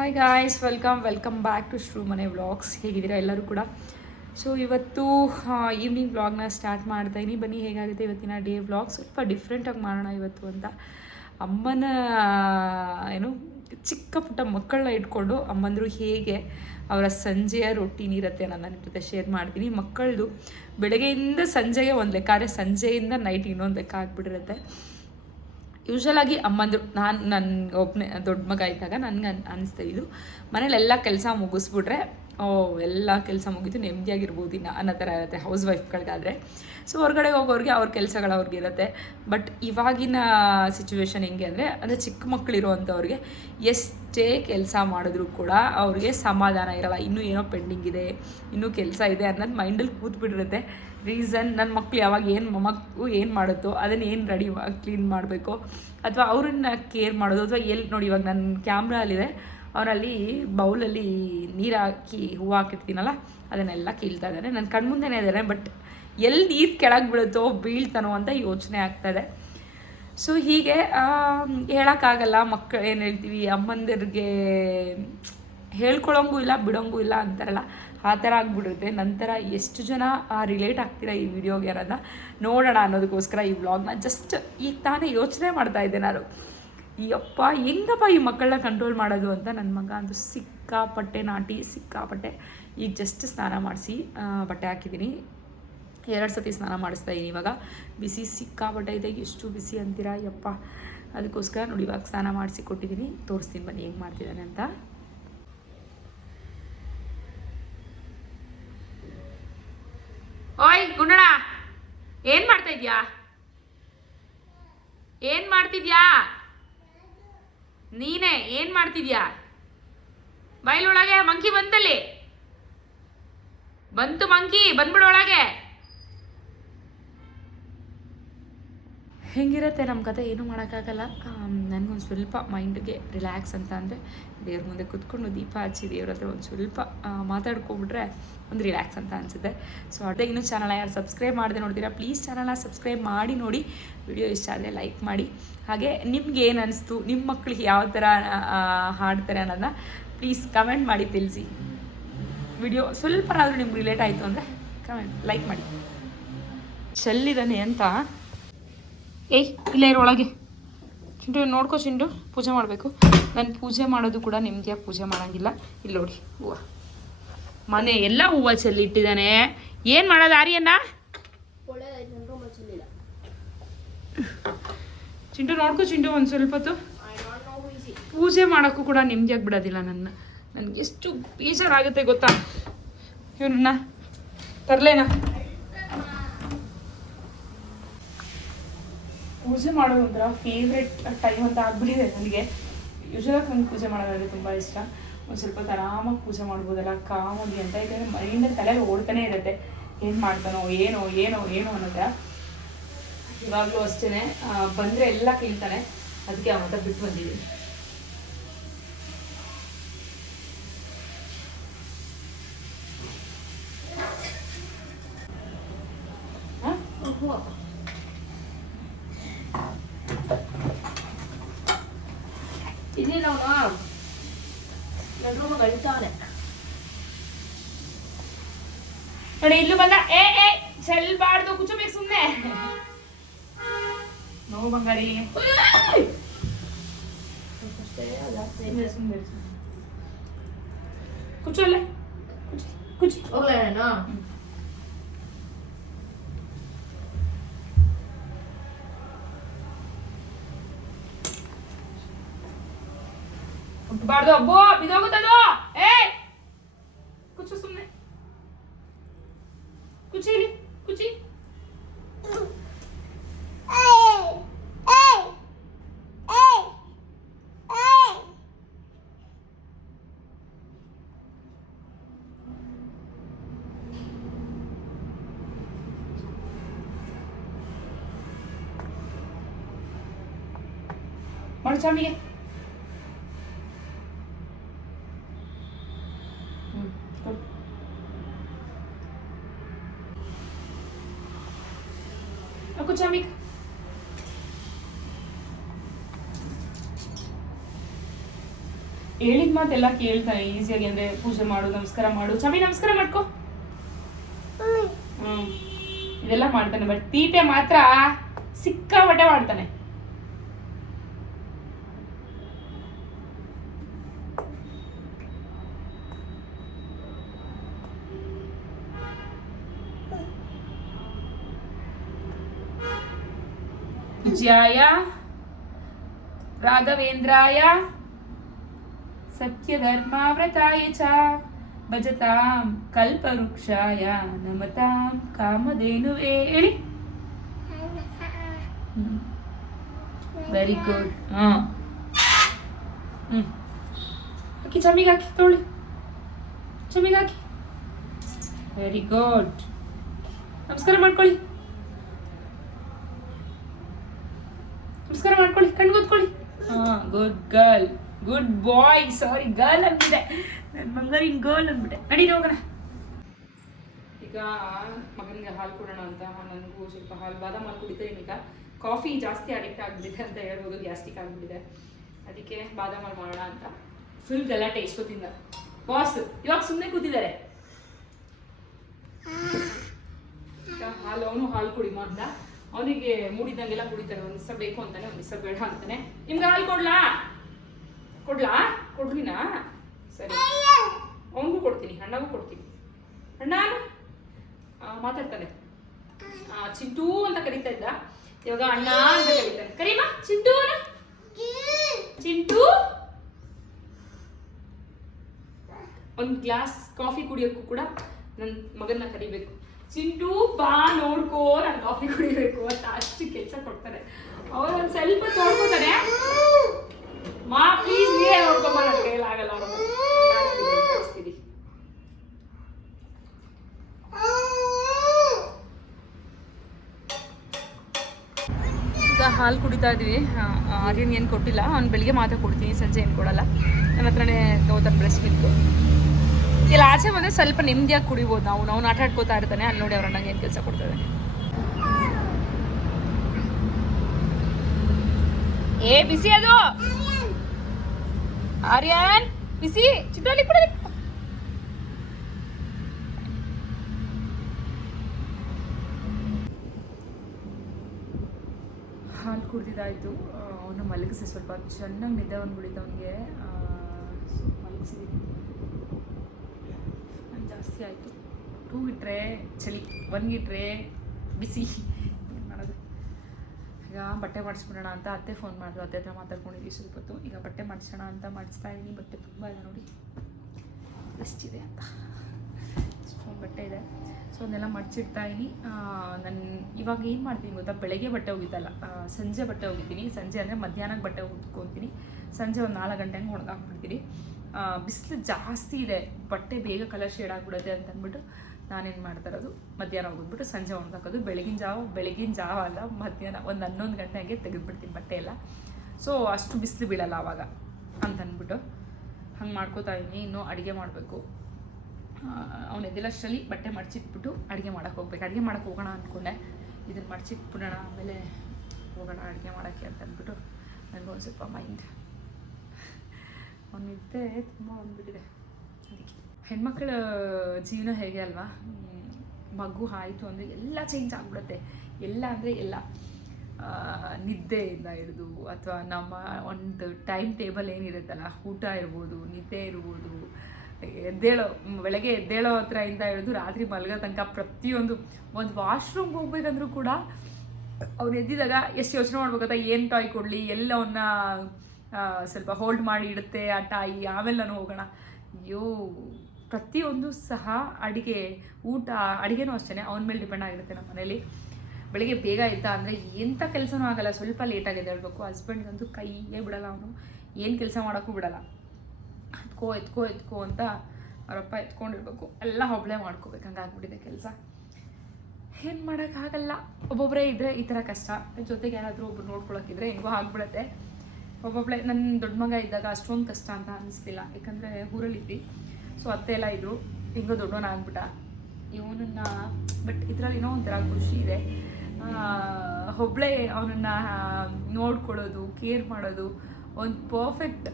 Hi guys, welcome back to Shru Mane vlogs. ಹೇಗಿದ್ದೀರಾ ಎಲ್ಲರೂ ಕೂಡ? ಸೊ ಇವತ್ತು ಈವ್ನಿಂಗ್ ವ್ಲಾಗ್ನ ಸ್ಟಾರ್ಟ್ ಮಾಡ್ತಾಯಿನಿ. ಬನ್ನಿ ಹೇಗಾಗುತ್ತೆ ಇವತ್ತಿನ ಡೇ ವ್ಲಾಗ್. ಸ್ವಲ್ಪ ಡಿಫ್ರೆಂಟಾಗಿ ಮಾಡೋಣ ಇವತ್ತು ಅಂತ. ಅಮ್ಮನ ಚಿಕ್ಕ ಪುಟ್ಟ ಮಕ್ಕಳನ್ನ ಇಟ್ಕೊಂಡು ಅಮ್ಮಂದರು ಹೇಗೆ ಅವರ ಸಂಜೆಯ ರೊಟೀನ್ ಇರುತ್ತೆ ನಾನು ನಿಮ್ಮ ಜೊತೆ ಶೇರ್ ಮಾಡ್ತೀನಿ. ಮಕ್ಕಳದು ಬೆಳಗ್ಗೆಯಿಂದ ಸಂಜೆಗೆ ಒಂದು ಲೆಕ್ಕ, ಆದರೆ ಸಂಜೆಯಿಂದ ನೈಟ್ ಇನ್ನೊಂದು ಲೆಕ್ಕ ಆಗಿಬಿಟ್ಟಿರುತ್ತೆ. ಯೂಶ್ವಲಾಗಿ ಅಮ್ಮಂದರು, ನನ್ನ ಒಬ್ಬನೇ ದೊಡ್ಡ ಮಗ ಇದ್ದಾಗ ನನಗೆ ಅನಿಸ್ತಾ ಇದು ಮನೇಲೆಲ್ಲ ಕೆಲಸ ಮುಗಿಸ್ಬಿಟ್ರೆ ಎಲ್ಲ ಕೆಲಸ ಮುಗಿದು ನೆಮ್ಮದಿಯಾಗಿರ್ಬೋದು ಇನ್ನು ಅನ್ನೋ ಥರ ಇರುತ್ತೆ ಹೌಸ್ ವೈಫ್ಗಳಿಗಾದರೆ. ಸೊ ಹೊರಗಡೆ ಹೋಗೋರಿಗೆ ಅವ್ರ ಕೆಲಸಗಳು ಅವ್ರಿಗಿರುತ್ತೆ. ಬಟ್ ಇವಾಗಿನ ಸಿಚುವೇಶನ್ ಹೆಂಗೆ ಅಂದರೆ ಚಿಕ್ಕ ಮಕ್ಕಳಿರೋ ಅಂಥವ್ರಿಗೆ ಎಷ್ಟೇ ಕೆಲಸ ಮಾಡಿದ್ರೂ ಕೂಡ ಅವ್ರಿಗೆ ಸಮಾಧಾನ ಇರೋಲ್ಲ. ಇನ್ನೂ ಏನೋ ಪೆಂಡಿಂಗ್ ಇದೆ, ಇನ್ನೂ ಕೆಲಸ ಇದೆ ಅನ್ನೋದು ಮೈಂಡಲ್ಲಿ ಕೂತ್ಬಿಟ್ಟಿರುತ್ತೆ. ರೀಸನ್, ನನ್ನ ಮಕ್ಳು ಯಾವಾಗ ಮಗು ಏನು ಮಾಡುತ್ತೋ ಅದನ್ನು ಏನು ರೆಡಿ ಕ್ಲೀನ್ ಮಾಡಬೇಕು, ಅಥವಾ ಅವ್ರನ್ನ ಕೇರ್ ಮಾಡೋದು, ಅಥವಾ ಎಲ್ಲಿ ನೋಡಿ ಇವಾಗ ನನ್ನ ಕ್ಯಾಮ್ರಾಲಿದೆ, ಅವನಲ್ಲಿ ಬೌಲಲ್ಲಿ ನೀರು ಹಾಕಿ ಹೂವು ಹಾಕಿರ್ತೀನಲ್ಲ ಅದನ್ನೆಲ್ಲ ಕೀಳ್ತಾ ಇದ್ದಾನೆ. ನನ್ನ ಕಣ್ಮುಂದೆನೇ ಇದ್ದಾನೆ, ಬಟ್ ಎಲ್ಲಿ ನೀರು ಕೆಳಗೆ ಬೀಳುತ್ತೋ ಬೀಳ್ತಾನೋ ಅಂತ ಯೋಚನೆ ಆಗ್ತಾಯಿದೆ. ಸೊ ಹೀಗೆ ಹೇಳೋಕ್ಕಾಗಲ್ಲ. ಮಕ್ಕಳು ಏನು ಹೇಳ್ತೀವಿ, ಅಮ್ಮಂದಿರಿಗೆ ಹೇಳ್ಕೊಳಂಗೂ ಇಲ್ಲ ಬಿಡೋಂಗೂ ಇಲ್ಲ ಅಂತಾರಲ್ಲ, ಆ ಥರ ಆಗಿಬಿಡುತ್ತೆ. ನಂತರ ಎಷ್ಟು ಜನ ರಿಲೇಟ್ ಆಗ್ತೀರಾ ಈ ವಿಡಿಯೋಗೆ ಅನ್ನೋದನ್ನ ನೋಡೋಣ ಅನ್ನೋದಕ್ಕೋಸ್ಕರ ಈ ವ್ಲಾಗ್ನ ಜಸ್ಟ್ ಈಗ ತಾನೇ ಯೋಚನೆ ಮಾಡ್ತಾಯಿದ್ದೆ ನಾನು. ಯಪ್ಪ ಹೆಂಗಪ್ಪ ಈ ಮಕ್ಕಳನ್ನ ಕಂಟ್ರೋಲ್ ಮಾಡೋದು ಅಂತ. ನನ್ನ ಮಗ ಅಂತೂ ಸಿಕ್ಕಾಪಟ್ಟೆ ನಾಟಿ, ಸಿಕ್ಕಾಪಟ್ಟೆ. ಈಗ ಜಸ್ಟ್ ಸ್ನಾನ ಮಾಡಿಸಿ ಬಟ್ಟೆ ಹಾಕಿದ್ದೀನಿ. 2 ಸತಿ ಸ್ನಾನ ಮಾಡಿಸ್ತಾ ಇದ್ದೀನಿ. ಇವಾಗ ಬಿಸಿ ಸಿಕ್ಕಾಪಟ್ಟೆ ಇದೆ. ಎಷ್ಟು ಬಿಸಿ ಅಂತೀರಾ ಯಪ್ಪ. ಅದಕ್ಕೋಸ್ಕರ ನೋಡಿ ಇವಾಗ ಸ್ನಾನ ಮಾಡಿಸಿ ಕೊಟ್ಟಿದ್ದೀನಿ. ತೋರಿಸ್ತೀನಿ ಬನ್ನಿ ಹೆಂಗೆ ಮಾಡ್ತಿದ್ದಾನೆ ಅಂತ. ಓಯ್ ಗುಂಡಣ, ಏನು ಮಾಡ್ತಾಯಿದ್ಯಾ? ಏನು ಮಾಡ್ತಿದ್ಯಾ ನೀನೇ? ಏನು ಮಾಡ್ತಿದ್ಯಾ? ಬೈಲೊಳಗೆ ಮಂಕಿ ಬಂತಲ್ಲಿ, ಬಂತು ಮಂಕಿ, ಬಂದ್ಬಿಡೊಳಗೆ. ಹೆಂಗಿರುತ್ತೆ ನಮ್ಮ ಕತೆ, ಏನೂ ಮಾಡೋಕ್ಕಾಗಲ್ಲ. ನನಗೊಂದು ಸ್ವಲ್ಪ ಮೈಂಡ್ಗೆ ರಿಲ್ಯಾಕ್ಸ್ ಅಂತ ಅಂದರೆ ದೇವ್ರ ಮುಂದೆ ಕೂತ್ಕೊಂಡು ದೀಪ ಹಚ್ಚಿ ದೇವ್ರ ಹತ್ರ ಒಂದು ಸ್ವಲ್ಪ ಮಾತಾಡ್ಕೊಬಿಟ್ರೆ ಒಂದು ರಿಲ್ಯಾಕ್ಸ್ ಅಂತ ಅನಿಸುತ್ತೆ. ಸೊ ಅದೇ ಇನ್ನೂ ಚಾನಲ್ನ ಯಾರು ಸಬ್ಸ್ಕ್ರೈಬ್ ಮಾಡದೆ ನೋಡ್ತೀರಾ, ಪ್ಲೀಸ್ ಚಾನಲ್ನ ಸಬ್ಸ್ಕ್ರೈಬ್ ಮಾಡಿ ನೋಡಿ. ವಿಡಿಯೋ ಇಷ್ಟ ಆದರೆ ಲೈಕ್ ಮಾಡಿ. ಹಾಗೆ ನಿಮ್ಗೆ ಏನು ಅನಿಸ್ತು, ನಿಮ್ಮ ಮಕ್ಕಳಿಗೆ ಯಾವ ಥರ ಹಾಡ್ತಾರೆ ಅನ್ನೋದನ್ನ ಪ್ಲೀಸ್ ಕಮೆಂಟ್ ಮಾಡಿ ತಿಳಿಸಿ. ವಿಡಿಯೋ ಸ್ವಲ್ಪನಾದರೂ ನಿಮ್ಗೆ ರಿಲೇಟ್ ಆಯಿತು ಅಂದರೆ ಕಮೆಂಟ್ ಲೈಕ್ ಮಾಡಿ. ಚೆಲ್ಲಿದ್ದಾನೆ ಅಂತ. ಏಯ್ ಇಲ್ಲ ಇರೊಳಗೆ ಚಿಂಟು, ನೋಡ್ಕೊ ಚಿಂಟು, ಪೂಜೆ ಮಾಡಬೇಕು. ನಾನು ಪೂಜೆ ಮಾಡೋದು ಕೂಡ ನೆಮ್ಮದಿಯಾಗಿ ಪೂಜೆ ಮಾಡೋಂಗಿಲ್ಲ. ಇಲ್ಲಿ ನೋಡಿ ಹೂವು, ಮನೆ ಎಲ್ಲ ಹೂವು ಚೆಲ್ಲಿಟ್ಟಿದ್ದಾನೆ. ಏನು ಮಾಡೋದು ಆರ್ಯನ್ನ? ಚಿಂಟು ನೋಡ್ಕೊ ಚಿಂಟು, ಒಂದು ಸ್ವಲ್ಪ ಹೊತ್ತು ಪೂಜೆ ಮಾಡೋಕ್ಕೂ ಕೂಡ ನೆಮ್ಮದಿಯಾಗಿ ಬಿಡೋದಿಲ್ಲ ನನಗೆ ಎಷ್ಟು ಬೇಜಾರಾಗುತ್ತೆ ಗೊತ್ತಾ. ಇವ್ರನ್ನ ತರಲೇನಾ? ಪೂಜೆ ಮಾಡೋದು ಒಂಥರ ಫೇವ್ರೆಟ್ ಟೈಮ್ ಅಂತ ಆಗ್ಬಿಟ್ಟಿದೆ ನನಗೆ. ಯೂಶ್ವಲಾಗಿ ನನಗೆ ಪೂಜೆ ಮಾಡೋದಂದರೆ ತುಂಬ ಇಷ್ಟ. ಒಂದು ಸ್ವಲ್ಪ ಆರಾಮಾಗಿ ಪೂಜೆ ಮಾಡ್ಬೋದಲ್ಲ ಕಾಮಾಗಿ ಅಂತ. ಯಾಕಂದರೆ ಮೈಯಿಂದ ತಲೆಯಲ್ಲಿ ಓಡ್ತಾನೆ ಇರುತ್ತೆ, ಏನು ಮಾಡ್ತಾನೋ ಏನೋ ಏನೋ ಏನೋ ಅನ್ನೋದ. ಇವಾಗಲೂ ಅಷ್ಟೇ, ಬಂದರೆ ಎಲ್ಲ ಕೇಳ್ತಾನೆ. ಅದಕ್ಕೆ ಅವತ್ತ ಬಿಟ್ಟು ಬಂದಿದ್ದೀನಿ. ಇದೇನು ನನ್ನ ಕಳಿತಾನೆ ನೋಡಿ, ಇಲ್ಲೂ ಬಂದ. ಚೆಲ್ಬಾರ್ದು, ಕುಚ್ಚಬೇಕು ಸುಮ್ಮನೆ. ನೋ ಬಂಗಾರಿ, ಕುಚ್ಚು ಅಲ್ಲೇ ಕುಚ್ಚಿ ಹೋಗ್ಲೇನಾ? ಹುಟ್ಟಬಾರ್ದು, ಅಬ್ಬೋ ಬಿದೋಗುತ್ತದು. ಕುಚ್ಚು ಸುಮ್ಮನೆ, ಕುಚ್ಚಿ ಇಲ್ಲಿ ಕುಚ್ಚಿ. ಮಾಡು ಚಾಮಿಗೆ. Aku camik. ಹೇಳಿದ ಮಾತೆಲ್ಲ ಕೇಳ್ತಾನೆ ಈಸಿಯಾಗಿ. ಅಂದರೆ ಪೂಜೆ ಮಾಡು, ನಮಸ್ಕಾರ ಮಾಡು, ಚಮಿ ನಮಸ್ಕಾರ ಮಾಡ್ಕೊ. ಇದೆಲ್ಲ ಮಾಡ್ತಾನೆ. ಬಟ್ ತೀಟೆ ಮಾತ್ರ ಸಿಕ್ಕಾಪಟ್ಟೆ ಮಾಡ್ತಾನೆ. ಜಯ ರಾಘವೇಂದ್ರಾಯ ಸತ್ಯಧರ್ಮಾವ್ರತಾಯ ಚ ಭಜತಾಂ ಕಲ್ಪವೃಕ್ಷಾಯ ನಮತಾಂ ಕಾಮಧೇನುವೇ. ಹೇಳಿ. Very good. ಹಾಕಿ ಚಮಿಗೆ ಹಾಕಿ, ತೊಗೊಳ್ಳಿ ಚಮಿಗೆ ಹಾಕಿ. Very good. ನಮಸ್ಕಾರ ಮಾಡ್ಕೊಳ್ಳಿ, ನಮಸ್ಕಾರ ಮಾಡ್ಕೊಳ್ಳಿ, ಕಣ್ಣು ಕೂತ್ಕೊಳ್ಳಿ. ಗುಡ್ ಗರ್ಲ್, ಗುಡ್ ಬಾಯ್. ಸಾರಿ ಗರ್ಲ್ ಅಂದ್ಬಿಟ್ಟೆ, ನನ್ನ ಮಂಗರಿನ ಗರ್ಲ್ ಅಂದ್ಬಿಟ್ಟೆ. ನಡೀರಿ ಹೋಗೋಣ. ಈಗ ಮಗನಿಗೆ ಹಾಲು ಕೊಡೋಣ ಅಂತ ನನಗೂ ಸ್ವಲ್ಪ ಹಾಲು ಬಾದಾಮ್ ಹಾಲು ಕುಡಿತೀನಿ. ಈಗ ಕಾಫಿ ಜಾಸ್ತಿ ಅಡಿಕ್ಟ್ ಆಗಿಬಿಟ್ಟಿದೆ ಅಂತ ಹೇಳ್ಬೋದು, ಗ್ಯಾಸ್ಟ್ರಿಕ್ ಆಗಿಬಿಟ್ಟಿದೆ. ಅದಕ್ಕೆ ಬಾದಾಮ್ ಹಾಲು ಮಾಡೋಣ ಅಂತ. ಫುಲ್ ಗಲಾಟೆ ಇಷ್ಟೊತ್ತಿಂದ. ಬಾಸ್ ಇವಾಗ ಸುಮ್ಮನೆ ಕೂತಿದ್ದಾರೆ. ಈಗ ಹಾಲು, ಅವನು ಹಾಲು ಕುಡಿ ಮಾಡ್ದ. ಅವನಿಗೆ ಮೂಡಿದಂಗೆಲ್ಲ ಕುಡಿತಾರೆ. ಒಂದು ದಿವಸ ಬೇಕು ಅಂತಾನೆ, ಒಂದು ದಿವಸ ಬೇಡ ಅಂತಾನೆ. ನಿಮ್ಗೆ ಹಾಲು ಕೊಡ್ಲಾ ಕೊಡ್ಲಿನಾ? ಸರಿ, ಅವನಿಗೂ ಕೊಡ್ತೀನಿ, ಅಣ್ಣಗೂ ಕೊಡ್ತೀನಿ. ಅಣ್ಣ ಮಾತಾಡ್ತಾನೆ. ಚಿಂಟೂ ಅಂತ ಕರೀತಾ ಇದ್ದ, ಇವಾಗ ಅಣ್ಣ ಅಂತ ಕರೀತಾನೆ. ಕರೀಮಾ ಚಿಂಟೂ. ಚಿಂಟೂ ಒಂದು ಗ್ಲಾಸ್ ಕಾಫಿ ಕುಡಿಯೋಕ್ಕೂ ಕೂಡ ನನ್ನ ಮಗನ್ನ ಕರಿಬೇಕು. ಚಿಂಟು ಬಾ ನೋಡ್ಕೋ, ನಾನು ಕಾಫಿ ಕುಡಿಬೇಕು ಅಂತ ಅಷ್ಟು ಕೆಲಸ ಕೊಡ್ತಾರೆ. ಅವ್ರು ಒಂದು ಸ್ವಲ್ಪ ನೋಡ್ಕೋತಾರೆ. ಮಾ ಪ್ಲೀಸ್ ನೀವೇ ನೋಡ್ಕೊಂಬ, ನನ್ನ ಕೈಲಾಗಲ್ಲ ಅವ್ರ ಕಳಿಸ್ತೀರಿ. ಈಗ ಹಾಲು ಕುಡಿತಾ ಇದ್ವಿ. ಆರ್ಯನ್ ಏನು ಕೊಟ್ಟಿಲ್ಲ, ಅವ್ನು ಬೆಳಿಗ್ಗೆ ಮಾತ್ರ ಕೊಡ್ತೀನಿ, ಸಂಜೆ ಏನು ಕೊಡಲ್ಲ. ನನ್ನ ಹತ್ರನೇ ತಗೋತಾನೆ ಬ್ರೆಸ್ಟ್ ಮಿಲ್ಕು. ಇಲ್ಲಿ ಆಚೆ ಬಂದರೆ ಸ್ವಲ್ಪ ನೆಮ್ಮದಿಯಾಗಿ ಕುಡಿಬೋದು. ನಾವು ಆಟ ಆಡ್ಕೋತಾ ಇರ್ತಾನೆ. ಅಲ್ಲಿ ನೋಡಿ ಅವ್ರನ್ನ ಏನು ಕೆಲಸ ಕೊಡ್ತಾ ಇದ್ದಾನೆ. ಏ ಬಿಸಿ ಅದು ಆರ್ಯನ್, ಬಿಸಿ. ಚಿಟ್ಟಲ್ಲಿ ಕೂಡ ಹಾಲು ಕುಡ್ದಿದ್ದಾಯಿತು. ಅವನು ಮಲಗಿಸಿ ಸ್ವಲ್ಪ ಚೆನ್ನಾಗಿ ನಿದ್ದೆ ಬಂದ್ಬಿಡಿತು ಅವನಿಗೆ. ಮಲಗಿಸಿದ್ದೀನಿ. ಜಾಸ್ತಿ ಆಯಿತು. 2 ಇಟ್ಟರೆ ಚಳಿ, 1 ಇಟ್ಟರೆ ಬಿಸಿ. ಏನು ಮಾಡೋದು? ಈಗ ಬಟ್ಟೆ ಮಾಡಿಸ್ಬಿಡೋಣ ಅಂತ ಅತ್ತೆ ಫೋನ್ ಮಾಡಿದ್ರು. ಅತ್ತೆ ಹತ್ರ ಮಾತಾಡ್ಕೊಂಡಿದ್ವಿ ಸ್ವಲ್ಪ ಹೊತ್ತು. ಈಗ ಬಟ್ಟೆ ಮಾಡಿಸೋಣ ಅಂತ ಮಾಡಿಸ್ತಾ ಇದ್ದೀನಿ. ಬಟ್ಟೆ ತುಂಬ ಇದೆ ನೋಡಿ ಎಷ್ಟಿದೆ ಅಂತ. ಇಷ್ಟೊಂದು ಬಟ್ಟೆ ಇದೆ. ಸೊ ಅದನ್ನೆಲ್ಲ ಮಡ್ಚಿಡ್ತಾ ಇದ್ದೀನಿ. ನಾನು ಇವಾಗ ಏನು ಮಾಡ್ತೀನಿ ಗೊತ್ತಾ, ಬೆಳಗ್ಗೆ ಬಟ್ಟೆ ಹೋಗಿದ್ದಲ್ಲ, ಸಂಜೆ ಬಟ್ಟೆ ಹೋಗಿದ್ದೀನಿ. ಸಂಜೆ ಅಂದರೆ ಮಧ್ಯಾಹ್ನಕ್ಕೆ ಬಟ್ಟೆ ಉಟ್ಕೊತೀನಿ. ಸಂಜೆ ಒಂದು 4 ಗಂಟೆಗೆ ಒಣಗಾಕ್ಬಿಡ್ತೀನಿ. ಬಿಸಿಲು ಜಾಸ್ತಿ ಇದೆ, ಬಟ್ಟೆ ಬೇಗ ಕಲರ್ ಶೇಡ್ ಆಗಿಬಿಡುತ್ತೆ ಅಂತ ಅಂದ್ಬಿಟ್ಟು ನಾನೇನು ಮಾಡ್ತಾ ಇರೋದು, ಮಧ್ಯಾಹ್ನ ಹೋಗ್ಬಿಟ್ಟು ಸಂಜೆ ಒಣಗಾಕೋದು. ಬೆಳಗಿನ ಜಾವ ಅಲ್ಲ, ಮಧ್ಯಾಹ್ನ ಒಂದು 11 ಗಂಟೆಗೆ ತೆಗೆದುಬಿಡ್ತೀನಿ ಬಟ್ಟೆ ಎಲ್ಲ. ಸೊ ಅಷ್ಟು ಬಿಸಿಲು ಬೀಳಲ್ಲ ಆವಾಗ ಅಂತಂದ್ಬಿಟ್ಟು ಹಂಗೆ ಮಾಡ್ಕೋತಾ ಇದ್ದೀನಿ. ಇನ್ನೂ ಅಡುಗೆ ಮಾಡಬೇಕು. ಅವನು ಎದ್ದಿಲ್ಲಷ್ಟರಲ್ಲಿ ಬಟ್ಟೆ ಮಡ್ಚಿಟ್ಬಿಟ್ಟು ಅಡುಗೆ ಮಾಡೋಕ್ಕೆ ಹೋಗ್ಬೇಕು. ಅಡುಗೆ ಮಾಡೋಕ್ಕೆ ಹೋಗೋಣ ಅಂದ್ಕೊಂಡೆ. ಇದನ್ನು ಮಡ್ಚಿಟ್ಬಿಡೋಣ, ಆಮೇಲೆ ಹೋಗೋಣ ಅಡುಗೆ ಮಾಡೋಕ್ಕೆ ಅಂತ ಅಂದ್ಬಿಟ್ಟು ನನಗೊಂದು ಸ್ವಲ್ಪ ಮೈಂಡ್ ಅವನಿದ್ದೆ ತುಂಬ ಬಂದ್ಬಿಟ್ಟಿದೆ. ಅದಕ್ಕೆ ಹೆಣ್ಮಕ್ಳ ಜೀವನ ಹೇಗೆ ಅಲ್ವಾ, ಮಗು ಆಯಿತು ಅಂದರೆ ಎಲ್ಲ ಚೇಂಜ್ ಆಗಿಬಿಡುತ್ತೆ. ಎಲ್ಲ ಅಂದರೆ ಎಲ್ಲ, ನಿದ್ದೆಯಿಂದ ಹಿಡಿದು ಅಥವಾ ನಮ್ಮ ಒಂದು ಟೈಮ್ ಟೇಬಲ್ ಏನಿರುತ್ತಲ್ಲ, ಊಟ ಇರ್ಬೋದು, ನಿದ್ದೆ ಇರ್ಬೋದು, ಬೆಳಗ್ಗೆ ಎದ್ದೇಳೋ ಹತ್ರ ಇಂದ ಹಿಡಿದು ರಾತ್ರಿ ಮಲಗೋ ತನಕ ಪ್ರತಿಯೊಂದು. ಒಂದು ವಾಶ್ರೂಮ್ಗೆ ಹೋಗ್ಬೇಕಂದ್ರೂ ಕೂಡ ಅವ್ರು ಎದ್ದಿದಾಗ ಎಷ್ಟು ಯೋಚನೆ ಮಾಡ್ಬೇಕಂತ, ಏನು ಟಾಯ್ ಕೊಡಲಿ, ಎಲ್ಲ ಅವನ್ನ ಸ್ವಲ್ಪ ಹೋಲ್ಡ್ ಮಾಡಿ ಇಡುತ್ತೆ ಆ ಟಾಯಿ, ಆಮೇಲೆ ನಾನು ಹೋಗೋಣ. ಅಯ್ಯೋ, ಪ್ರತಿಯೊಂದು ಸಹ ಅಡುಗೆ, ಊಟ, ಅಡುಗೆನೂ ಅಷ್ಟೇ ಅವನ ಮೇಲೆ ಡಿಪೆಂಡ್ ಆಗಿರುತ್ತೆ. ನಮ್ಮ ಮನೇಲಿ ಬೆಳಿಗ್ಗೆ ಬೇಗ ಇದ್ದ ಅಂದರೆ ಎಂಥ ಕೆಲಸನೂ ಆಗೋಲ್ಲ, ಸ್ವಲ್ಪ ಲೇಟಾಗಿದೆ ಹೇಳ್ಬೇಕು. ಹಸ್ಬೆಂಡ್ಗಂತೂ ಕೈಯೇ ಬಿಡಲ್ಲ, ಅವನು ಏನು ಕೆಲಸ ಮಾಡೋಕ್ಕೂ ಬಿಡಲ್ಲ. ಎತ್ಕೋ ಅಂತ ಅವರಪ್ಪ ಎತ್ಕೊಂಡಿರ್ಬೇಕು, ಎಲ್ಲ ಒಬ್ಬಳೇ ಮಾಡ್ಕೋಬೇಕು. ಹಂಗಾಗ್ಬಿಟ್ಟಿದೆ ಕೆಲಸ. ಏನು ಮಾಡೋಕ್ಕಾಗಲ್ಲ. ಒಬ್ಬೊಬ್ಬರೇ ಇದ್ದರೆ ಈ ಥರ ಕಷ್ಟ, ಜೊತೆಗೆ ಯಾರಾದರೂ ಒಬ್ರು ನೋಡ್ಕೊಳಕ್ಕಿದ್ರೆ ಹೆಂಗೋ ಆಗ್ಬಿಡುತ್ತೆ. ಒಬ್ಬೊಬ್ಬಳೇ ನನ್ನ ದೊಡ್ಡ ಮಗ ಇದ್ದಾಗ ಅಷ್ಟೊಂದು ಕಷ್ಟ ಅಂತ ಅನ್ನಿಸ್ತಿಲ್ಲ, ಯಾಕಂದರೆ ಊರಲ್ಲಿದ್ವಿ. ಸೊ ಅತ್ತೆ ಎಲ್ಲ ಇದ್ದರು, ಹೆಂಗೋ ದೊಡ್ಡವನಾಗ್ಬಿಟ್ಟ ಇವನನ್ನು. ಬಟ್ ಇದರಲ್ಲಿ ಏನೋ ಒಂಥರ ಖುಷಿ ಇದೆ. ಒಬ್ಬಳೇ ಅವನನ್ನು ನೋಡ್ಕೊಳ್ಳೋದು, ಕೇರ್ ಮಾಡೋದು, ಒಂದು ಪರ್ಫೆಕ್ಟ್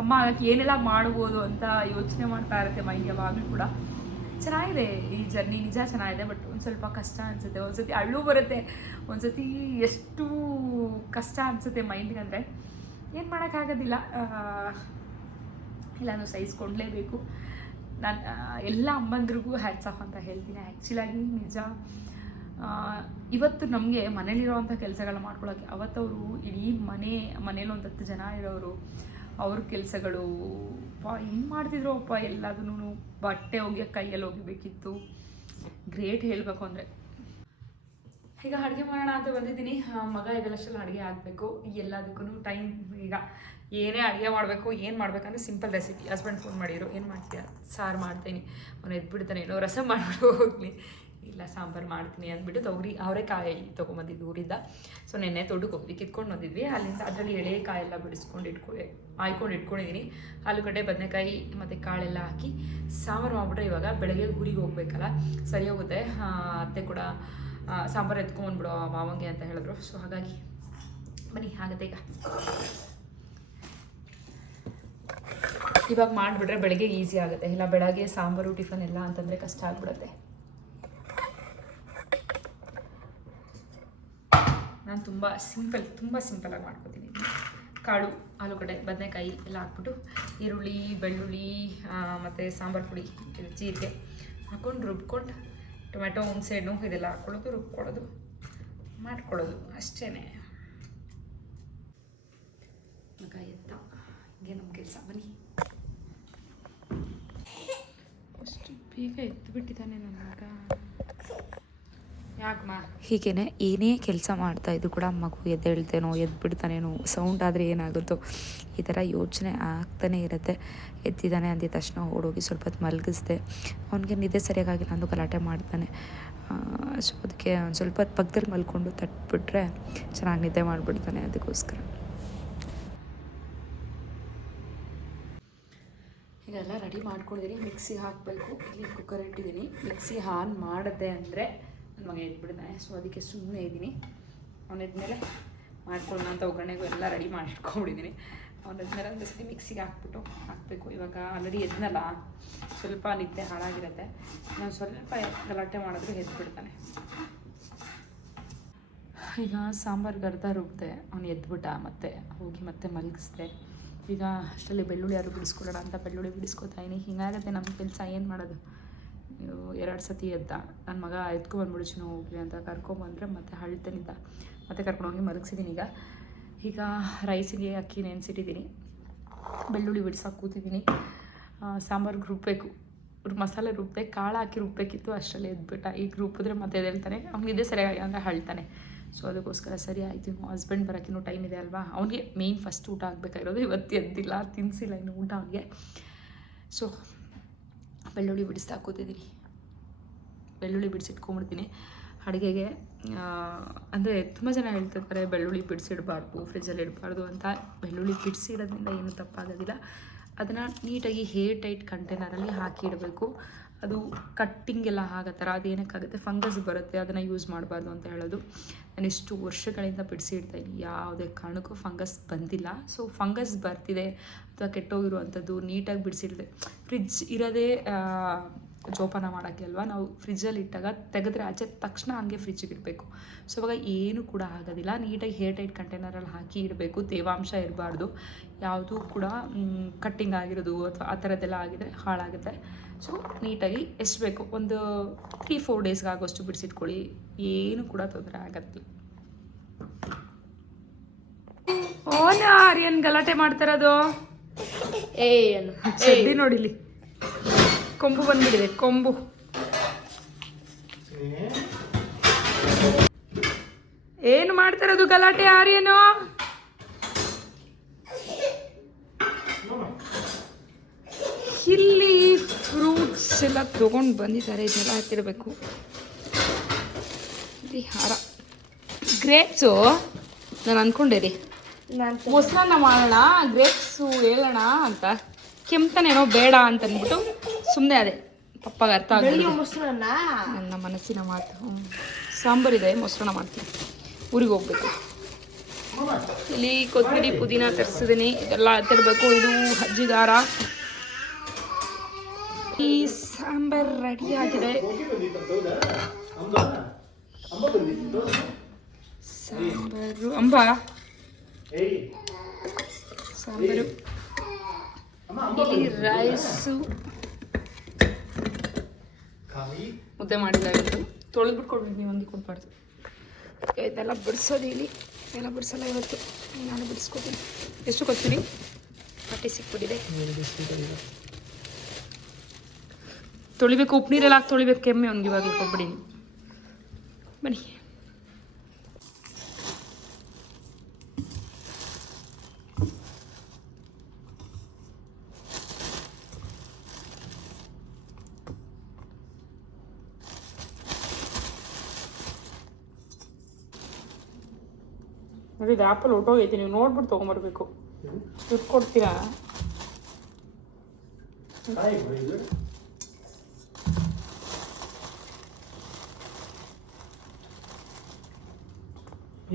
ಅಮ್ಮ ಆಗಕ್ಕೆ ಏನೆಲ್ಲ ಮಾಡ್ಬೋದು ಅಂತ ಯೋಚನೆ ಮಾಡ್ತಾ ಇರುತ್ತೆ ಮೈಂಡ್ ಯಾವಾಗಲೂ ಕೂಡ. ಚೆನ್ನಾಗಿದೆ ಈ ಜರ್ನಿ, ನಿಜ ಚೆನ್ನಾಗಿದೆ. ಬಟ್ ಒಂದು ಸ್ವಲ್ಪ ಕಷ್ಟ ಅನಿಸುತ್ತೆ, ಒಂದು ಸತಿ ಅಳು ಬರುತ್ತೆ, ಒಂದು ಸತಿ ಎಷ್ಟು ಕಷ್ಟ ಅನಿಸುತ್ತೆ ಮೈಂಡ್ಗೆ. ಅಂದರೆ ಏನು ಮಾಡೋಕ್ಕಾಗೋದಿಲ್ಲ, ಇಲ್ಲಾನು ಸಹಿಸ್ಕೊಡ್ಲೇಬೇಕು. ನಾನು ಎಲ್ಲ ಅಮ್ಮಂದ್ರಿಗೂ ಹ್ಯಾಟ್ಸ್ ಆಫ್ ಅಂತ ಹೇಳ್ತೀನಿ. ಆ್ಯಕ್ಚುಲಾಗಿ ನಿಜ, ಇವತ್ತು ನಮಗೆ ಮನೇಲಿರೋವಂಥ ಕೆಲಸಗಳನ್ನ ಮಾಡ್ಕೊಳ್ಳೋಕ್ಕೆ ಅವತ್ತವರು ಇಡೀ ಮನೇಲಿ ಒಂದು 10 ಜನ ಇರೋರು, ಅವ್ರ ಕೆಲಸಗಳು ಹೆಂಗೆ ಮಾಡ್ತಿದ್ರು ಅಪ್ಪ. ಎಲ್ಲದೂ ಬಟ್ಟೆ ಒಗೆಯೋಕ್ಕೆ ಕೈಯಲ್ಲಿ ಒಗಿಬೇಕಿತ್ತು. ಗ್ರೇಟ್ ಹೇಳಬೇಕು ಅಂದರೆ. ಈಗ ಅಡುಗೆ ಮಾಡೋಣ ಅಂತ ಬಂದಿದ್ದೀನಿ. ಮಗ ಇದೆಲ್ಲಷ್ಟೆಲ್ಲ ಅಡುಗೆ ಆಗಬೇಕು. ಎಲ್ಲದಕ್ಕೂ ಟೈಮ್. ಈಗ ಏನೇ ಅಡುಗೆ ಮಾಡಬೇಕು, ಏನು ಮಾಡಬೇಕಂದ್ರೆ ಸಿಂಪಲ್ ರೆಸಿಪಿ. ಹಸ್ಬೆಂಡ್ ಫೋನ್ ಮಾಡಿದ್ರು, ಏನು ಮಾಡ್ತೀಯ? ಸಾರು ಮಾಡ್ತೀನಿ. ಅವನು ಎದ್ಬಿಡ್ತಾನೆ, ಏನೋ ರಸಮ್ ಮಾಡಿಬಿಟ್ಟು ಹೋಗ್ಲಿ, ಇಲ್ಲ ಸಾಂಬಾರು ಮಾಡ್ತೀನಿ ಅಂದ್ಬಿಟ್ಟು ಅವರೆಕಾಯಿ ತೊಗೊಂಬಂದಿದ್ದು ಊರಿಂದ. ಸೊ ನೆನ್ನೆ ತೋಟಕ್ಕೆ ಹೋಗ್ವಿ, ಕಿತ್ಕೊಂಡು ಬಂದಿದ್ವಿ. ಅಲ್ಲಿಂದ ಅದರಲ್ಲಿ ಎಳೆಕಾಯೆಲ್ಲ ಬಿಡಿಸ್ಕೊಂಡು ಆಯ್ಕೊಂಡು ಇಟ್ಕೊಂಡಿದ್ದೀನಿ. ಆಲೂಗಡ್ಡೆ, ಬದನೆಕಾಯಿ ಮತ್ತು ಕಾಳೆಲ್ಲ ಹಾಕಿ ಸಾಂಬಾರು ಮಾಡಿಬಿಟ್ರೆ ಇವಾಗ ಬೆಳಗ್ಗೆ ಊರಿಗೆ ಹೋಗ್ಬೇಕಲ್ಲ, ಸರಿ ಹೋಗುತ್ತೆ. ಅತ್ತೆ ಕೂಡ ಸಾಂಬಾರು ಎತ್ಕೊಂಡ್ಬಿಡೋ ಮಾವಂಗೆ ಅಂತ ಹೇಳಿದ್ರು. ಸೊ ಹಾಗಾಗಿ ಬನ್ನಿ ಆಗುತ್ತೆ. ಇವಾಗ ಮಾಡಿಬಿಟ್ರೆ ಬೆಳಗ್ಗೆ ಈಸಿ ಆಗುತ್ತೆ. ಇಲ್ಲ ಬೆಳಗ್ಗೆ ಸಾಂಬಾರು ಟಿಫನ್ ಎಲ್ಲ ಅಂತಂದರೆ ಕಷ್ಟ ಆಗ್ಬಿಡುತ್ತೆ. ನಾನು ತುಂಬ ಸಿಂಪಲಾಗಿ ಮಾಡ್ಕೊತೀನಿ. ಕಾಳು, ಆಲೂಗಡ್ಡೆ, ಬದನೆಕಾಯಿ ಎಲ್ಲ ಹಾಕ್ಬಿಟ್ಟು ಈರುಳ್ಳಿ, ಬೆಳ್ಳುಳ್ಳಿ ಮತ್ತು ಸಾಂಬಾರು ಪುಡಿ, ಜೀರಿಗೆ ಹಾಕ್ಕೊಂಡು ರುಬ್ಕೊಂಡು ಟೊಮೆಟೊ, ಹುಣಸೆಹಣ್ಣು ಇದೆಲ್ಲ ಹಾಕ್ಕೊಳ್ಳೋದು, ರುಬ್ಕೊಳ್ಳೋದು, ಮಾಡ್ಕೊಳ್ಳೋದು ಅಷ್ಟೇ. ಮಗ ಎತ್ತ, ಹಿಂಗೆ ನಮ್ಮ ಕೆಲಸ. ಬನ್ನಿ. ಅಷ್ಟು ಬೇಗ ಎದ್ದುಬಿಟ್ಟಿದ್ದಾನೆ ನನ್ನ ಮಗ. ಯಾಕಮ್ಮ? ಹೀಗೇ ಏನೇ ಕೆಲಸ ಮಾಡ್ತಾಯಿದ್ರು ಕೂಡ ಮಗು ಎದ್ದೇಳ್ತೇನೋ, ಎದ್ಬಿಡ್ತಾನೇನೋ, ಸೌಂಡ್ ಆದರೆ ಏನಾಗುತ್ತೋ, ಈ ಥರ ಯೋಚನೆ ಆಗ್ತಾನೆ ಇರುತ್ತೆ. ಎದ್ದಿದ್ದಾನೆ ಅಂದಿದ ತಕ್ಷಣ ಓಡೋಗಿ ಸ್ವಲ್ಪ ಹೊತ್ತು ಮಲಗಿಸ್ದೆ. ಅವನಿಗೆ ನಿದ್ದೆ ಸರಿಯಾಗಿಲ್ಲ ಅಂದು ಗಲಾಟೆ ಮಾಡ್ತಾನೆ. ಸೊ ಅದಕ್ಕೆ ಒಂದು ಸ್ವಲ್ಪ ಹೊತ್ತು ಪಕ್ಕದಲ್ಲಿ ಮಲ್ಕೊಂಡು ತಟ್ಬಿಟ್ರೆ ಚೆನ್ನಾಗಿ ನಿದ್ದೆ ಮಾಡಿಬಿಡ್ತಾನೆ. ಅದಕ್ಕೋಸ್ಕರ ಈಗೆಲ್ಲ ರೆಡಿ ಮಾಡ್ಕೊಂಡಿದ್ದೀನಿ. ಮಿಕ್ಸಿಗೆ ಹಾಕಬೇಕು. ಇಲ್ಲಿ ಕುಕ್ಕರ್ ಇಟ್ಟಿದ್ದೀನಿ. ಮಿಕ್ಸಿ ಆನ್ ಮಾಡಿದೆ ಅಂದರೆ ನನ್ನ ಮಗ ಎದ್ಬಿಡ್ತಾನೆ. ಸೊ ಅದಕ್ಕೆ ಸುಮ್ಮನೆ ಇದ್ದೀನಿ. ಅವನಿದ್ಮೇಲೆ ಮಾಡ್ಕೊಳ್ಳೋಣ ಅಂತ ಒಗ್ಗರಣೆಗೂ ಎಲ್ಲ ರೆಡಿ ಮಾಡಿ ಇಟ್ಕೊಂಡ್ಬಿಟ್ಟಿದ್ದೀನಿ. ಅವನಿದ್ಮೇಲೆ ಒಂದು ಸತಿ ಮಿಕ್ಸಿಗೆ ಹಾಕಬೇಕು. ಇವಾಗ ಆಲ್ರೆಡಿ ಎದ್ನಲ್ಲ, ಸ್ವಲ್ಪ ನಿದ್ದೆ ಹಾಳಾಗಿರುತ್ತೆ. ನಾನು ಸ್ವಲ್ಪ ಗಲಾಟೆ ಮಾಡಿದ್ರೆ ಎದ್ಬಿಡ್ತಾನೆ. ಈಗ ಸಾಂಬಾರ್ಗೆ ಅರ್ಧ ರುಬ್ಬಿದೆ. ಅವನು ಎದ್ಬಿಟ್ಟ, ಮತ್ತೆ ಮಲಗಿಸ್ದೆ. ಈಗ ಅಷ್ಟರಲ್ಲಿ ಬೆಳ್ಳುಳ್ಳಿ ಯಾರು ಬಿಡಿಸ್ಕೊಳ್ಳೋಣ ಅಂತ ಬೆಳ್ಳುಳ್ಳಿ ಬಿಡಿಸ್ಕೊತಾ ಇದ್ದೀನಿ. ಹಿಂಗಾಗುತ್ತೆ ನಮ್ಮ ಕೆಲಸ. ಏನು ಮಾಡೋದು? 2 ಸತಿ ಎದ್ದ ನನ್ನ ಮಗ. ಎತ್ಕೊಂಡ್ಬಂದ್ಬಿಡು ಚಿನ್ನು ಹೋಗ್ಲಿ ಅಂತ ಕರ್ಕೊಂಬಂದರೆ ಮತ್ತೆ ಅಳ್ತಾನಿದ್ದ. ಮತ್ತೆ ಕರ್ಕೊಂಡೋಗಿ ಮಲಗಿಸಿದ್ದೀನಿ. ಈಗ ರೈಸಿಗೆ ಅಕ್ಕಿ ನೆನೆಸಿಟ್ಟಿದ್ದೀನಿ. ಬೆಳ್ಳುಳ್ಳಿ ಬಿಡ್ಸೋಕೆ ಕೂತಿದ್ದೀನಿ. ಸಾಂಬಾರ್ಗೆ ರುಬ್ಬಬೇಕು. ಮಸಾಲೆ ರುಬ್ಬೆ, ಕಾಳು ಹಾಕಿ ರುಬ್ಬಬೇಕಿತ್ತು. ಅಷ್ಟರಲ್ಲಿ ಎದ್ಬಿಟ್ಟ. ಈಗ ರುಬ್ಬಿದ್ರೆ ಮತ್ತೆ ಎದ್ದೇಳ್ತಾನೆ. ಅವ್ನಿಗೆ ಸರಿಯಾಗಿ ಅಂದರೆ ಅಳ್ತಾನೆ. ಸೊ ಅದಕ್ಕೋಸ್ಕರ ಸರಿ ಆಯಿತು. ಹಸ್ಬೆಂಡ್ ಬರೋಕ್ಕಿನ್ನೂ ಟೈಮ್ ಇದೆ ಅಲ್ವಾ. ಅವನಿಗೆ ಮೇಯ್ನ್ ಫಸ್ಟ್ ಊಟ ಆಗಬೇಕಾಗಿರೋದು. ಇವತ್ತು ಎದ್ದಿಲ್ಲ, ತಿನ್ನಿಸಿಲ್ಲ ಇನ್ನು ಊಟ ಅವನಿಗೆ. ಸೊ ಬೆಳ್ಳುಳ್ಳಿ ಬಿಡಿಸ್ತಾ ಕೂತಿದ್ದೀನಿ. ಬೆಳ್ಳುಳ್ಳಿ ಬಿಡಿಸಿಟ್ಕೊಂಡ್ಬಿಡ್ತೀನಿ ಅಡುಗೆಗೆ. ಅಂದರೆ ತುಂಬ ಜನ ಹೇಳ್ತಿರ್ತಾರೆ ಬೆಳ್ಳುಳ್ಳಿ ಬಿಡಿಸಿಡಬಾರ್ದು, ಫ್ರಿಜ್ಜಲ್ಲಿ ಇಡಬಾರ್ದು ಅಂತ. ಬೆಳ್ಳುಳ್ಳಿ ಬಿಡಿಸಿಡೋದ್ರಿಂದ ಏನೂ ತಪ್ಪಾಗೋದಿಲ್ಲ. ಅದನ್ನು ನೀಟಾಗಿ ಹೇರ್ ಟೈಟ್ ಕಂಟೈನರಲ್ಲಿ ಹಾಕಿ ಇಡಬೇಕು. ಅದು ಕಟ್ಟಿಂಗ್ ಎಲ್ಲ ಆಗೋ ಥರ ಅದೇನಕ್ಕಾಗುತ್ತೆ, ಫಂಗಸ್ ಬರುತ್ತೆ, ಅದನ್ನು ಯೂಸ್ ಮಾಡಬಾರ್ದು ಅಂತ ಹೇಳೋದು. ನಾನು ಇಷ್ಟು ವರ್ಷಗಳಿಂದ ಬಿಡಿಸಿ ಇಡ್ತಾಯಿದ್ದೀನಿ, ಯಾವುದೇ ಕಾರಣಕ್ಕೂ ಫಂಗಸ್ ಬಂದಿಲ್ಲ. ಸೊ ಫಂಗಸ್ ಬರ್ತಿದೆ ಅಥವಾ ಕೆಟ್ಟೋಗಿರುವಂಥದ್ದು ನೀಟಾಗಿ ಬಿಡಿಸಿಡ್ದೆ. ಫ್ರಿಜ್ ಇರೋದೇ ಜೋಪಾನ ಮಾಡೋಕ್ಕೆ ಅಲ್ವಾ. ನಾವು ಫ್ರಿಜ್ಜಲ್ಲಿ ಇಟ್ಟಾಗ ತೆಗೆದ್ರೆ ಆಚೆ ತಕ್ಷಣ ಹಂಗೆ ಫ್ರಿಜ್ಜಿಗೆ ಇಡಬೇಕು. ಸೊ ಅವಾಗ ಏನೂ ಕೂಡ ಆಗೋದಿಲ್ಲ. ನೀಟಾಗಿ ಹೇರ್ ಟೈಟ್ ಕಂಟೈನರಲ್ಲಿ ಹಾಕಿ ಇಡಬೇಕು. ತೇವಾಂಶ ಇರಬಾರ್ದು. ಯಾವುದೂ ಕೂಡ ಕಟ್ಟಿಂಗ್ ಆಗಿರೋದು ಅಥವಾ ಆ ಥರದ್ದೆಲ್ಲ ಆಗಿದ್ರೆ ಹಾಳಾಗುತ್ತೆ. ಸೊ ನೀಟಾಗಿ ಎಷ್ಟು ಬೇಕು ಒಂದು 3-4 ಡೇಸ್ಗೆ ಆಗೋಷ್ಟು ಬಿಡಿಸಿಟ್ಕೊಳ್ಳಿ. ಏನು ಕೂಡ ತೊಂದರೆ ಆಗೋದಿಲ್ಲ. ಓನ ಆರ್ಯನ್ ಗಲಾಟೆ ಮಾಡ್ತಾರದು. ಚಡ್ಡಿ ನೋಡಿಲಿ, ಕೊಂಬು ಬಂದ್ಬಿಡಿದೆ, ಕೊಂಬು. ಏನು ಮಾಡ್ತಾರದು ಗಲಾಟೆ ಆರ್ಯನು? ಇಲ್ಲಿ ಫ್ರೂಟ್ಸ್ ಎಲ್ಲ ತೊಗೊಂಡು ಬಂದಿದ್ದಾರೆ. ಇದನ್ನೆಲ್ಲ ಹಾಕಿಡಬೇಕು. ಹಾರ ಗ್ರೇಪ್ಸು ನಾನು ಅಂದ್ಕೊಂಡೆ ರೀ ಮೊಸರನ್ನ ಮಾಡೋಣ, ಗ್ರೇಪ್ಸು ಹೇಳೋಣ ಅಂತ. ಕೆಮ್ತಾನೇನೋ ಬೇಡ ಅಂತ ಅಂದ್ಬಿಟ್ಟು ಸುಮ್ಮನೆ ಅದೇ ಪಪ್ಪಾಗ ಅರ್ಥ ಆಗಿದೆ ನನ್ನ ಮನಸ್ಸಿನ ಮಾತು. ಸಾಂಬಾರಿದೆ, ಮೊಸರನ್ನ ಮಾಡ್ತೀನಿ. ಊರಿಗೆ ಹೋಗ್ಬೇಕು. ಇಲ್ಲಿ ಕೊತ್ತಂಬರಿ ಪುದೀನ ತರಿಸಿದ್ದೀನಿ, ಇದೆಲ್ಲ ತರಬೇಕು. ಇದು ಅಜ್ಜಿದಾರ. ಈ ಸಾಂಬಾರ್ ರೆಡಿ ಆಗಿದೆ. ಸಾಂಬಾರು ಅಂಬ ಸಾಂಬಾರು, ಇಲ್ಲಿ ರೈಸು, ಮುದ್ದೆ ಮಾಡಿದ್ದಾರೆ. ತೊಳೆದ್ಬಿಟ್ಟು ಕೊಡ್ಬಿಟ್ಟು ನೀವು ಒಂದಿಗೆ ಕೊಡ್ಬಾರ್ದು. ಇದೆಲ್ಲ ಬಿಡಿಸೋದು, ಇಲ್ಲಿ ಎಲ್ಲ ಬಿಡಿಸಲ್ಲ ಇವತ್ತು, ನಾನು ಬಿಡಿಸ್ಕೊತೀನಿ. ಎಷ್ಟು ಕೊಡ್ತೀನಿ, ಪಟ್ಟಿ ಸಿಕ್ಬಿಟ್ಟಿದೆ. ತೊಳಿಬೇಕು, ಉಪ್ಪು ನೀರೆಲ್ಲ ಹಾಕಿ ತೊಳಿಬೇಕು. ಕೆಮ್ಮೆ ಅವ್ನಿಗೆ ಇವಾಗ ಕೊಟ್ಬಿಡಿ. ಬನ್ನಿ. ನೋಡಿ, ಇದು ಆ್ಯಪಲ್ ಹೊಟ್ಟೋಗೈತೆ, ನೀವು ನೋಡ್ಬಿಟ್ಟು ತೊಗೊಂಬರ್ಬೇಕು. ದುಡ್ಡು ಕೊಡ್ತೀರಾ?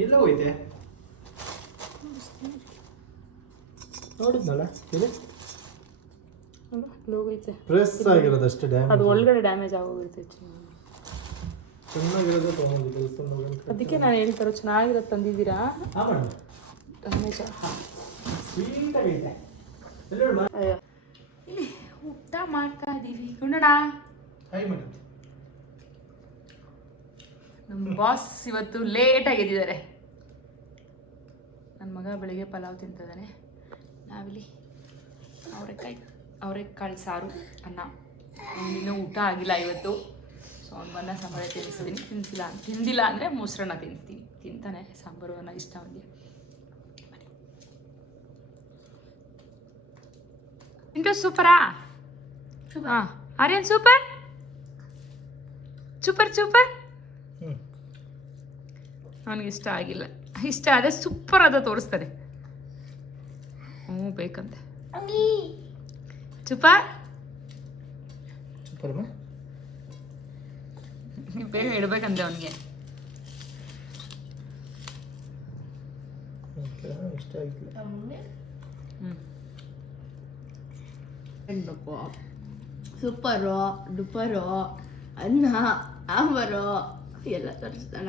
ಎಲ್ಲ ಹೋಯ್ತೆ ನೋಡಿದ್ನಲ್ಲ, ಇದು ಹೋಗೈತೆ. ಪ್ರೆಸ್ ಆಗಿರೋದು ಅಷ್ಟೇ ಡ್ಯಾಮೇಜ್. ಅದು ಒಳಗಡೆ ಡ್ಯಾಮೇಜ್ ಆಗೋಗೈತೆ. ಚೆನ್ನಾಗಿರೋದು ತೊಗೊಂಡಿದ್ದು, ಅದಕ್ಕೆ ನಾನು ಹೇಳ್ತಾರೋ ಚೆನ್ನಾಗಿರೋದು ತಂದಿದ್ದೀರಾ. ಡ್ಯಾಮೇಜ್ ಊಟ ಮಾಡ್ತಾ ಇದ್ದೀವಿ. ನೋಡೋಣ, ನಮ್ಮ ಬಾಸ್ ಇವತ್ತು ಲೇಟಾಗಿ ಎದ್ದಿದ್ದಾರೆ. ನನ್ನ ಮಗ ಬೆಳಿಗ್ಗೆ ಪಲಾವ್ ತಿಂತಿದ್ದಾನೆ. ನಾವಿಲ್ಲಿ ಅವರೆಕಾಳು ಸಾರು, ಅನ್ನ. ಇನ್ನೂ ಊಟ ಆಗಿಲ್ಲ ಇವತ್ತು. ಸೊ ಅವ್ನಿಗೆ ಸಾಂಬಾರ ತಿನ್ನಿಸ್ತೀನಿ. ತಿಂದಿಲ್ಲ ಅಂದರೆ ಮೊಸರನ್ನ ತಿನ್ನಿಸ್ತೀನಿ. ತಿಂತಾನೆ, ಸಾಂಬಾರು ಅನ್ನ ಇಷ್ಟ ಅವನಿಗೆ. ಇಂಟು ಸೂಪರಾ? ಹಾಂ, ಆರ್ಯನ್ ಸೂಪರ್ ಸೂಪರ್ ಸೂಪರ್. ಅವನಿಗೆ ಇಷ್ಟ ಆಗಿಲ್ಲ. ಇಷ್ಟ ಆದರೆ ಸೂಪರ್ ಅದ ತೋರಿಸ್ತಾರೆ. ಹ್ಞೂ ಬೇಕಂತೆ. ಸೂಪರ್ ಸೂಪರ್ ನೀವು ಬೇಗ ಇಡಬೇಕಂತೆ ಅವನಿಗೆ. ಇಷ್ಟ ಆಗಿಲ್ಲ. ಹೆಣ್ಬೇಕು ಸೂಪರು ಡುಪರು ಅನ್ನ ಆಂಬರು ಎಲ್ಲ ತರಿಸ್ತಾಳ.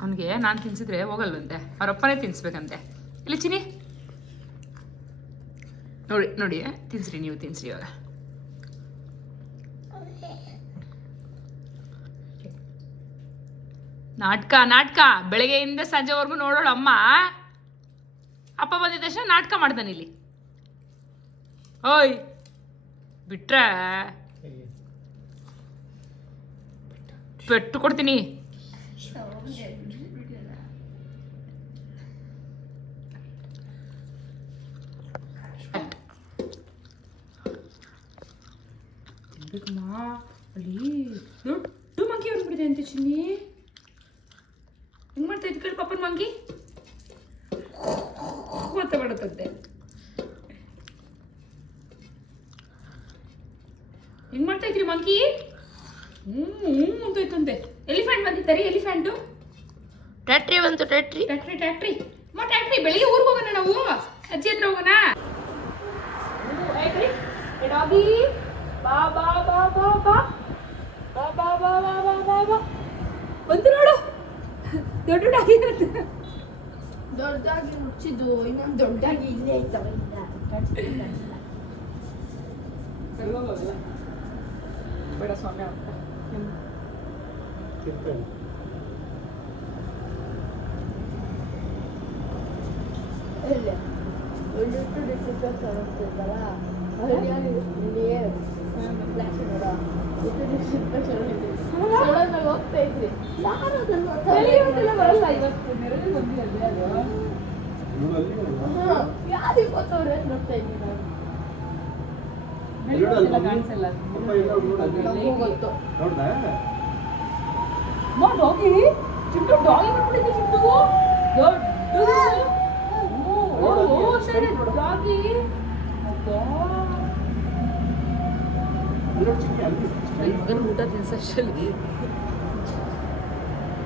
ಅವನಿಗೆ ನಾನು ತಿನ್ಸಿದ್ರೆ ಹೋಗಲ್ವಂತೆ, ಅವರಪ್ಪನೇ ತಿನ್ಸ್ಬೇಕಂತೆ. ಇಲ್ಲಿ ಚಿನಿ ನೋಡಿ ನೋಡಿ, ತಿನ್ಸ್ರಿ, ನೀವು ತಿನ್ಸ್ರಿ ಇವಾಗ. ನಾಟಕ ನಾಟಕ ಬೆಳಗ್ಗೆಯಿಂದ ಸಂಜೆವರೆಗೂ ನೋಡೋಳು ಅಮ್ಮ. ಅಪ್ಪ ಬಂದಿದ್ದ ತಕ್ಷಣ ನಾಟಕ ಮಾಡ್ತಾನೆ ಇಲ್ಲಿ. ಓಯ್ ಬಿಟ್ರೆ ಪೆಟ್ಟು ಕೊಡ್ತೀನಿ. ಅಲ್ಲಿ ದೊಡ್ಡ ಮಂಕಿ ಬಂದ್ಬಿಟ್ಟಿದೆ ಅಂತ ಚಿನ್ನಿ. ಹೆಂಗ್ ಮಾಡ್ತಾ ಇದ್ ಕಡೆ ಪಾಪನ್ ಮಂಕಿ ಗೊತ್ತ ಮಾಡುತ್ತಂತೆ. ಹೆಂಗ್ ಮಾಡ್ತಾ ಇದ್ರಿ ಮಂಕಿ? ಅಂತೈತಂತೆ. ಎಲಿಫೆಂಟ್ ಬಂದಿದ್ದಾರೆ. ಎಲಿಫೆಂಟು ಟ್ಯಾಟ್ರಿ ಬಂತು. ಟ್ಯಾಟ್ರಿ ಟ್ಯಾಟ್ರಿ ಟ್ಯಾಟ್ರಿ ಅಮ್ಮ ಟ್ಯಾಟ್ರಿ. ಬೆಳಿಗ್ಗೆ ಊರಿಗೆ ಹೋಗೋಣ, ನಾವು ಅಜ್ಜಿ ಹತ್ರ ಹೋಗೋಣ. ಡಾಗಿ ಬಾ ಬಾ ಬಾ ಬಾ ಬಾ ಬಾ ಬಾ ಬಾ ಬಾ ಬಾ ಬಾ ಬಾ ಬಂತು ನೋಡು. ದೊಡ್ಡ ಡಾಗಿ ದೊಡ್ಡದಾಗಿ ಮುಚ್ಚಿದ್ದು, ಇನ್ನೊಂದು ದೊಡ್ಡದಾಗಿ ಇಲ್ಲೇ ಐತವ. ಬೇಡ ಸ್ವಾಮಿ ಅಂತ ಹೋಗ್ತಾ ಇದ್ರಿ. ಯಾರಿಗೆ ಗೊತ್ತವ್ರೆ ನೋಡ್ತಾ ಇದ್ವಿ ನಾವು. ಕಾಣಿಸಲ್ಲ. ಗೊತ್ತು ಡಾಗಿ ಚಿಂಟು, ಡಾಗಿ ಬಂದ್ಬಿಟ್ಟಿದೆ ಚಿಂಟು. ದೊಡ್ಡ ಡಾಗಿ. ಮಗನ ಊಟ ತಿನ್ಸಲ್ಲಿ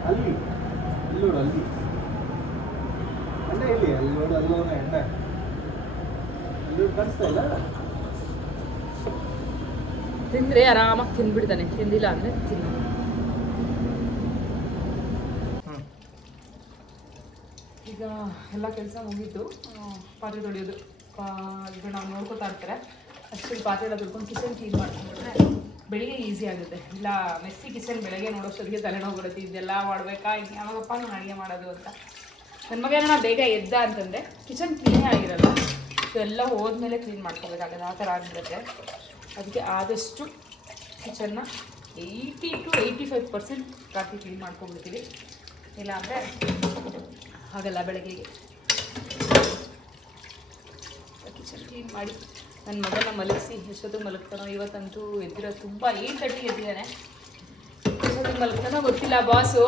ಅಲ್ಲಿ ಇಲ್ಲಿ ನೋಡು ಅಲ್ಲಿ ಎಣ್ಣೆ ಇಲ್ಲಿ ಅಲ್ಲಿ ನೋಡು ಅಲ್ಲೋನ ಎಣ್ಣೆ ಅಲ್ಲಿ ಕಾಣಿಸ್ತಾ ಇಲ್ಲ. ತಿಂದರೆ ಆರಾಮಾಗಿ ತಿಂದ್ಬಿಡ್ತಾನೆ, ತಿಂದಿಲ್ಲ ಅಂದರೆ ತಿನ್ನ. ಈಗ ಎಲ್ಲ ಕೆಲಸ ಮುಗೀತು. ಪಾತ್ರೆ ತೊಳೆಯೋದು ಈಗ ನಾವು ನೋಡ್ಕೊತಾ ಇರ್ತಾರೆ. ಅಷ್ಟೊಂದು ಪಾತ್ರೆ ಎಲ್ಲ ತೊಳ್ಕೊಂಡು ಕಿಚನ್ ಕ್ಲೀನ್ ಮಾಡ್ಕೊಂಡ್ರೆ ಬೆಳಿಗ್ಗೆ ಈಸಿ ಆಗುತ್ತೆ. ಇಲ್ಲ ಮೆಸ್ಸಿ ಕಿಚನ್ ಬೆಳಗ್ಗೆ ನೋಡೋಷ್ಟೊತ್ತಿಗೆ ತಲೆನೋವು ಬರುತ್ತೆ, ಇದೆಲ್ಲ ಮಾಡಬೇಕಾ, ಇನ್ನು ಯಾವಾಗಪ್ಪ ನಾನು ಅಡುಗೆ ಮಾಡೋದು ಅಂತ. ನನ್ನ ಮಗ ಏನೋ ಬೇಗ ಎದ್ದ ಅಂತಂದರೆ ಕಿಚನ್ ಕ್ಲೀನೇ ಆಗಿರಲ್ಲ. ಸೊ ಎಲ್ಲ ಹೋದ್ಮೇಲೆ ಕ್ಲೀನ್ ಮಾಡ್ಕೋಬೇಕಾಗುತ್ತೆ, ಆ ಥರ ಆಗಿಬಿಡುತ್ತೆ. ಅದಕ್ಕೆ ಆದಷ್ಟು ಕಿಚನ್ನ 80 to 85% ರಾತ್ರಿ ಕ್ಲೀನ್ ಮಾಡ್ಕೊಂಡ್ಬಿಡ್ತೀವಿ. ಇಲ್ಲಾಂದರೆ ಹಾಗಲ್ಲ ಬೆಳಗ್ಗೆಗೆ. ಕಿಚನ್ ಕ್ಲೀನ್ ಮಾಡಿ ನನ್ನ ಮಗನ ಮಲಗಿಸಿ ಎಷ್ಟೊತ್ತಿಗೆ ಮಲಗ್ತಾನೋ. ಇವತ್ತಂತೂ ಎದ್ದಿರೋ ತುಂಬ 8:30 ಎದ್ದಿದ್ದಾನೆ. ಎಷ್ಟೊತ್ತಿಗೆ ಮಲಗ್ತಾನೋ ಗೊತ್ತಿಲ್ಲ. ಬಾಸು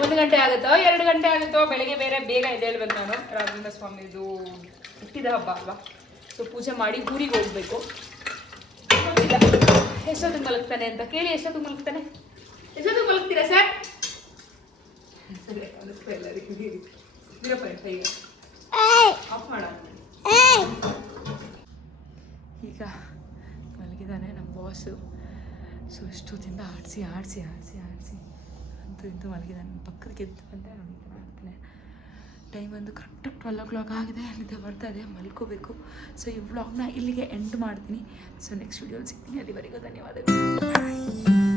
1 ಗಂಟೆ ಆಗುತ್ತೋ 2 ಗಂಟೆ ಆಗುತ್ತೋ. ಬೆಳಗ್ಗೆ ಬೇರೆ ಬೇಗ ಎದ್ದೇಳ್ಬೇಕು ನಾನು. ರಾಘವೇಂದ್ರ ಸ್ವಾಮಿದು ಹುಟ್ಟಿದ ಹಬ್ಬ ಅಲ್ವಾ, ಸೊ ಪೂಜೆ ಮಾಡಿ ಊರಿಗೆ ಹೋಗ್ಬೇಕು. ಗೊತ್ತಿಲ್ಲ ಎಷ್ಟೊತ್ತಿಗೆ ಮಲಗ್ತಾನೆ ಅಂತ. ಕೇಳಿ ಎಷ್ಟೊತ್ತಿಗೆ ಮಲಗ್ತಾನೆ? ಎಷ್ಟೊತ್ತಿಗೆ ಮಲಗ್ತೀರಾ ಸರ್? ಸರಿ ಅದಕ್ಕೆ ಎಲ್ಲರಿಗೂ ಇರಪ್ಪ ಈಗ ಆಫ್ ಮಾಡ. ಈಗ ಮಲಗಿದ್ದಾನೆ ನಮ್ಮ ಬಾಸು. ಸೊ ಇಷ್ಟೊತ್ತಿಂದ ಆಡಿಸಿ ಅಂತೂ ಇಂತೂ ಮಲಗಿದ್ದಾನೆ. ನನ್ನ ಪಕ್ಕದ ಗೆದ್ದು ಬಂದೆ ಮಾಡ್ತಾನೆ. ಟೈಮ್ ಒಂದು ಕರೆಕ್ಟಾಗಿ 12 o'clock ಆಗಿದೆ. ನಿದ್ದೆ ಬರ್ತಾ ಇದೆ, ಮಲ್ಕೋಬೇಕು. ಸೊ ಈ ವ್ಲಾಗ್ನ ಇಲ್ಲಿಗೆ ಎಂಡ್ ಮಾಡ್ತೀನಿ. ಸೊ ನೆಕ್ಸ್ಟ್ ವಿಡಿಯೋಲಿ ಸಿಗ್ತೀನಿ. ಅಲ್ಲಿವರೆಗೂ ಧನ್ಯವಾದಗಳು.